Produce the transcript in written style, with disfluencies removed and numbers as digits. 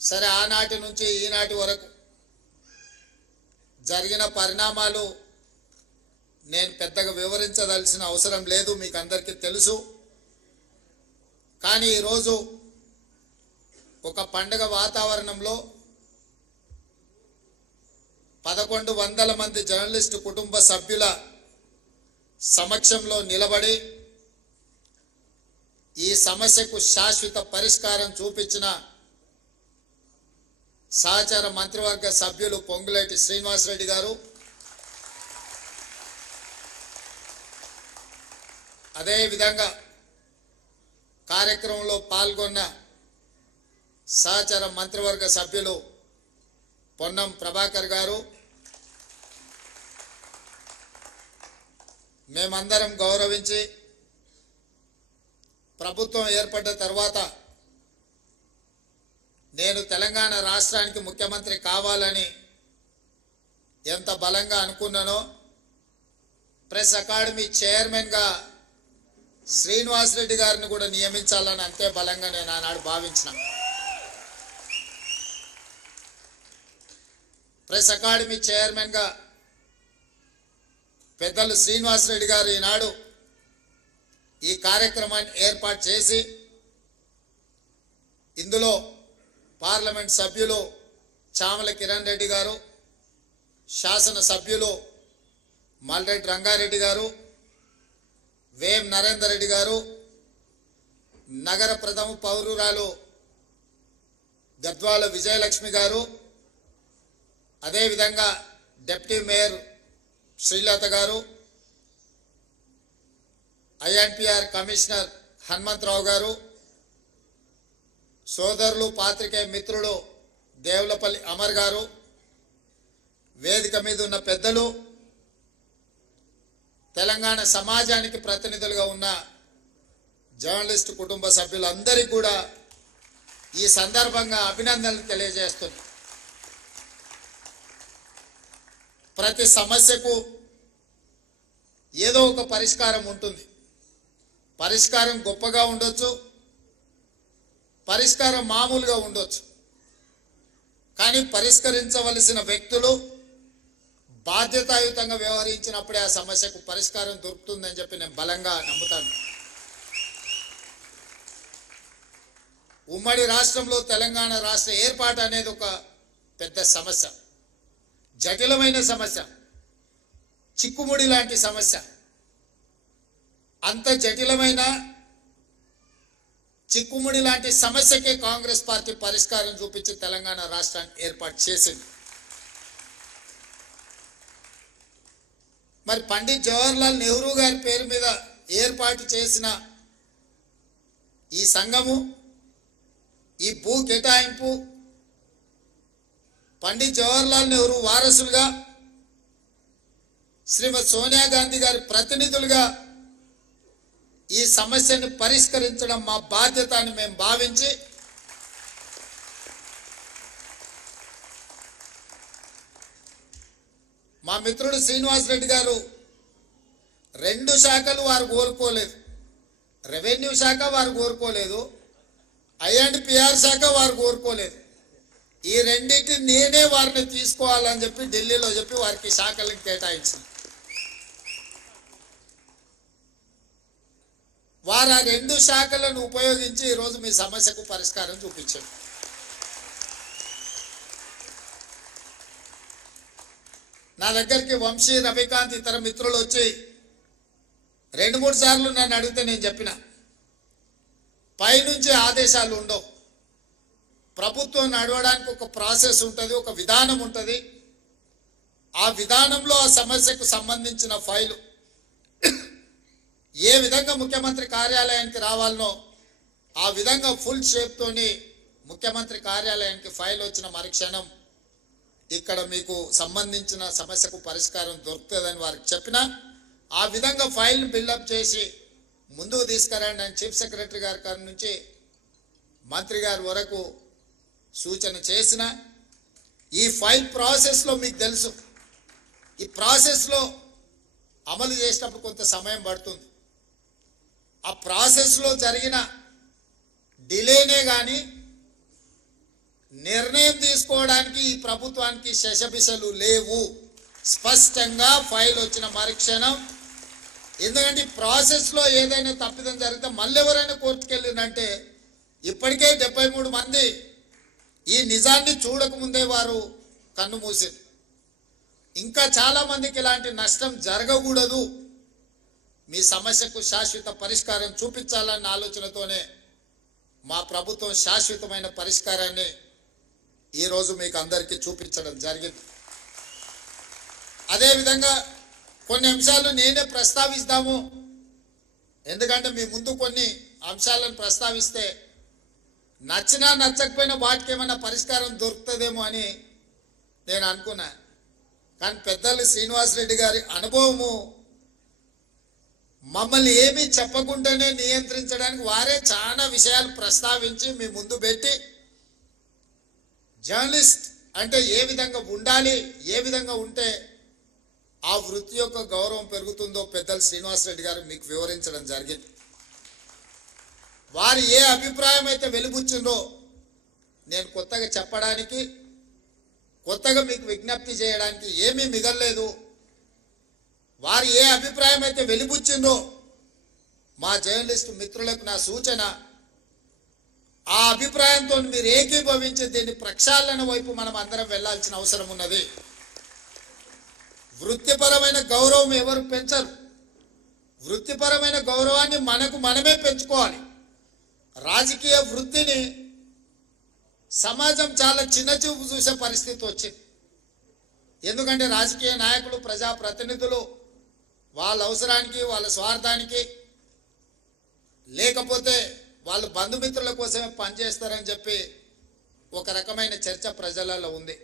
సరే, ఆనాటి నుంచి ఈనాటి వరకు జరిగిన పరిణామాలు నేను పెద్దగా వివరించదలసిన అవసరం లేదు, మీకు అందరికీ తెలుసు. కానీ ఈరోజు ఒక పండుగ వాతావరణంలో 1100 మంది జర్నలిస్టు కుటుంబ సభ్యుల సమక్షంలో నిలబడి ఈ సమస్యకు శాశ్వత పరిష్కారం చూపించిన సహచార మంత్రివర్గ సభ్యులు పొంగులేటి శ్రీనివాసరెడ్డి గారు, అదేవిధంగా కార్యక్రమంలో పాల్గొన్న సహచార మంత్రివర్గ సభ్యులు పొన్నం ప్రభాకర్ గారు, మేమందరం గౌరవించి ప్రభుత్వం ఏర్పడ్డ తర్వాత నేను తెలంగాణ రాష్ట్రానికి ముఖ్యమంత్రి కావాలని ఎంత బలంగా అనుకున్నానో, ప్రెస్ అకాడమీ చైర్మన్గా శ్రీనివాసరెడ్డి గారిని కూడా నియమించాలని అంతే బలంగా నేను ఆనాడు భావించిన. ప్రెస్ అకాడమీ చైర్మన్గా పెద్దలు శ్రీనివాసరెడ్డి గారు ఈనాడు ఈ కార్యక్రమాన్ని ఏర్పాటు చేసి ఇందులో పార్లమెంట్ సభ్యులు చామల కిరణ్ రెడ్డి గారు, శాసన సభ్యులు మల్రెడ్డి రంగారెడ్డి గారు, వేం నరేందర్ రెడ్డి గారు, నగర ప్రథమ పౌరురాలు గద్వాల విజయలక్ష్మి గారు, అదేవిధంగా డిప్యూటీ మేయర్ శ్రీలత గారు, ఐఎన్పిఆర్ కమిషనర్ హనుమంతరావు గారు, సోదరులు పాత్రికేయ మిత్రులు దేవులపల్లి అమర్ గారు, వేదిక మీద ఉన్న పెద్దలు, తెలంగాణ సమాజానికి ప్రతినిధులుగా ఉన్న జర్నలిస్టు కుటుంబ సభ్యులందరికీ కూడా ఈ సందర్భంగా అభినందనలు తెలియజేస్తున్నాను. ప్రతి సమస్యకు ఏదో ఒక పరిష్కారం ఉంటుంది. పరిష్కారం గొప్పగా ఉండొచ్చు, పరిష్కారం మామూలుగా ఉండొచ్చు. కానీ పరిష్కరించవలసిన వ్యక్తులు బాధ్యతాయుతంగా వ్యవహరించినప్పుడే ఆ సమస్యకు పరిష్కారం దొరుకుతుందని చెప్పి నేను బలంగా నమ్ముతాను. ఉమ్మడి రాష్ట్రంలో తెలంగాణ రాష్ట్ర ఏర్పాటు అనేది ఒక పెద్ద సమస్య, జటిలమైన సమస్య, చిక్కుముడి లాంటి సమస్య. అంత జటిలమైన చిక్కుముడి లాంటి సమస్యకే కాంగ్రెస్ పార్టీ పరిష్కారం చూపించి తెలంగాణ రాష్ట్రాన్ని ఏర్పాటు చేసింది. మరి పండిత్ జవహర్లాల్ నెహ్రూ గారి పేరు మీద ఏర్పాటు చేసిన ఈ సంఘము, ఈ భూ కేటాయింపు పండిత్ జవహర్లాల్ నెహ్రూ వారసులుగా శ్రీమతి సోనియా గాంధీ గారి ప్రతినిధులుగా ఈ సమస్యను పరిష్కరించడం మా బాధ్యత అని మేము భావించి మా మిత్రుడు శ్రీనివాసరెడ్డి గారు 2 శాఖలు వారు కోరుకోలేదు. రెవెన్యూ శాఖ వారు కోరుకోలేదు, ఐఎండ్పిఆర్ శాఖ వారు కోరుకోలేదు. ఈ రెండింటిని నేనే వారిని తీసుకోవాలని చెప్పి ఢిల్లీలో చెప్పి వారికి శాఖలకు కేటాయించింది. వారు ఆ 2 శాఖలను ఉపయోగించి ఈరోజు మీ సమస్యకు పరిష్కారం చూపించారు. నా దగ్గరికి వంశీ, రవికాంత్ ఇతర మిత్రులు వచ్చి 2-3 సార్లు నన్ను అడిగితే నేను చెప్పిన, పైనుంచి ఆదేశాలు ఉండవు. ప్రభుత్వం నడవడానికి ఒక ప్రాసెస్ ఉంటుంది, ఒక విధానం ఉంటుంది. ఆ విధానంలో ఆ సమస్యకు సంబంధించిన ఫైలు ఏ విధంగా ముఖ్యమంత్రి కార్యాలయానికి రావాలనో ఆ విధంగా ఫుల్ షేప్తోని ముఖ్యమంత్రి కార్యాలయానికి ఫైల్ వచ్చిన మరుక్షణం ఇక్కడ మీకు సంబంధించిన సమస్యకు పరిష్కారం దొరుకుతుందని వారికి చెప్పినా, ఆ విధంగా ఫైల్ బిల్డప్ చేసి ముందుకు తీసుకురండి అని చీఫ్ సెక్రటరీ గారి నుంచి మంత్రి గారి వరకు సూచన చేసిన ఈ ఫైల్ ప్రాసెస్లో మీకు తెలుసు, ఈ ప్రాసెస్లో అమలు చేసినప్పుడు కొంత సమయం పడుతుంది. ఆ ప్రాసెస్లో జరిగిన డిలేనే కానీ నిర్ణయం తీసుకోవడానికి ఈ ప్రభుత్వానికి శశబిశలు లేవు. స్పష్టంగా ఫైల్ వచ్చిన మరుక్షణం, ఎందుకంటే ఈ ప్రాసెస్లో ఏదైనా తప్పిదం జరిగితే మళ్ళీ ఎవరైనా కోర్టుకు వెళ్ళిందంటే ఇప్పటికే 73 మంది ఈ నిజాన్ని చూడకముందే వారు కన్ను మూసారు. ఇంకా చాలా మందికి ఇలాంటి నష్టం జరగకూడదు, మీ సమస్యకు శాశ్వత పరిష్కారం చూపించాలన్న ఆలోచనతోనే మా ప్రభుత్వం శాశ్వతమైన పరిష్కారాన్ని ఈరోజు మీకు అందరికీ చూపించడం జరిగింది. అదేవిధంగా కొన్ని అంశాలు నేనే ప్రస్తావిస్తాము, ఎందుకంటే మీ ముందు కొన్ని అంశాలను ప్రస్తావిస్తే నచ్చినా నచ్చకపోయినా వాటికి ఏమైనా పరిష్కారం దొరుకుతుందేమో అని నేను అనుకున్నా. కానీ పెద్దలు శ్రీనివాసరెడ్డి గారి అనుభవము మమ్మల్ని ఏమీ చెప్పకుండానే నియంత్రించడానికి వారే చాలా విషయాలు ప్రస్తావించి మీ ముందు పెట్టి, జర్నలిస్ట్ అంటే ఏ విధంగా ఉండాలి, ఏ విధంగా ఉంటే ఆ వృత్తి యొక్క గౌరవం పెరుగుతుందో పెద్దలు శ్రీనివాసరెడ్డి గారు మీకు వివరించడం జరిగింది. వారు ఏ అభిప్రాయం అయితే వెలుబుచ్చిందో నేను కొత్తగా చెప్పడానికి, కొత్తగా మీకు విజ్ఞప్తి చేయడానికి ఏమీ మిగలలేదు. వారు ఏ అభిప్రాయం అయితే వెలిబుచ్చిందో మా జర్నలిస్టు మిత్రులకు నా సూచన, ఆ అభిప్రాయంతో మీరు ఏకీభవించి దీన్ని ప్రక్షాళన వైపు మనం అందరం వెళ్లాల్సిన అవసరం ఉన్నది. వృత్తిపరమైన గౌరవం ఎవరు పెంచరు, వృత్తిపరమైన గౌరవాన్ని మనకు మనమే పెంచుకోవాలి. రాజకీయ వృత్తిని సమాజం చాలా చిన్నచూపు చూసే పరిస్థితి వచ్చింది. ఎందుకంటే రాజకీయ నాయకులు, ప్రజాప్రతినిధులు వాళ్ళ అవసరానికి, వాళ్ళ స్వార్థానికి, లేకపోతే వాళ్ళ బంధుమిత్రుల కోసమే పనిచేస్తారని చెప్పి ఒక రకమైన చర్చ ప్రజలలో ఉంది.